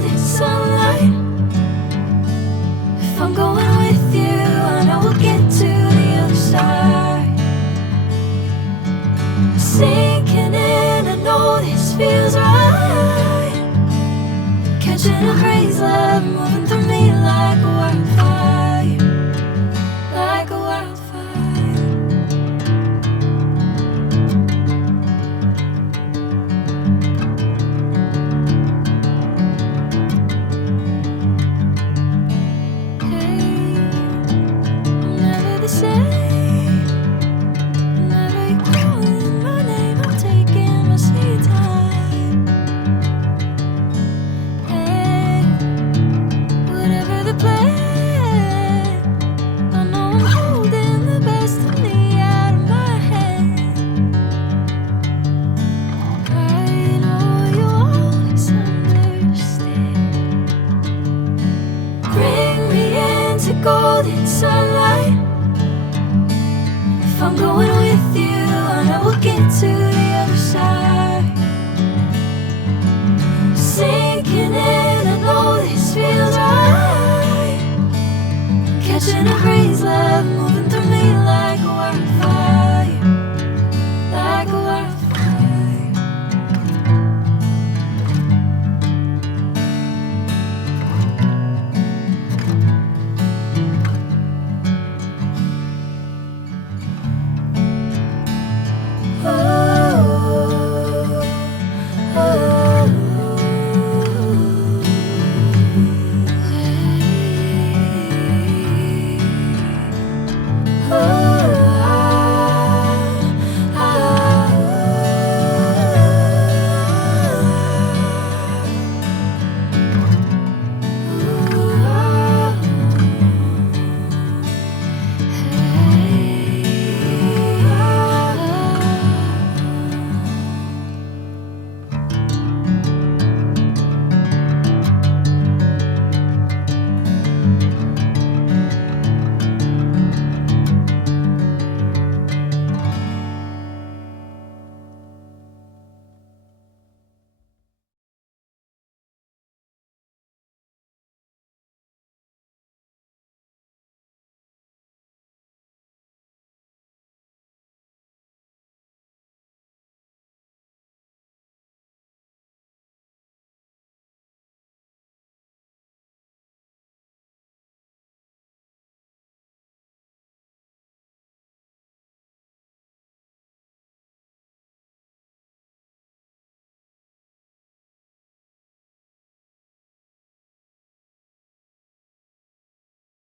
golden sunlight. If I'm going with you, I know we'll get to the other side. Sinking in, I know this feels right. Catching a crazy love moving through me like a wildfire, like a wildfire. Hey, I'm never the same. Whenever you're calling my name, I'm taking my sweet time. Hey, whatever the plan, I know I'm holding the best of me out of my hand. I know you always understand. Bring me into golden sunlight. If I'm going with you, I know we'll get to the other side. Sinking in, I know this feels right. Catching a crazy love.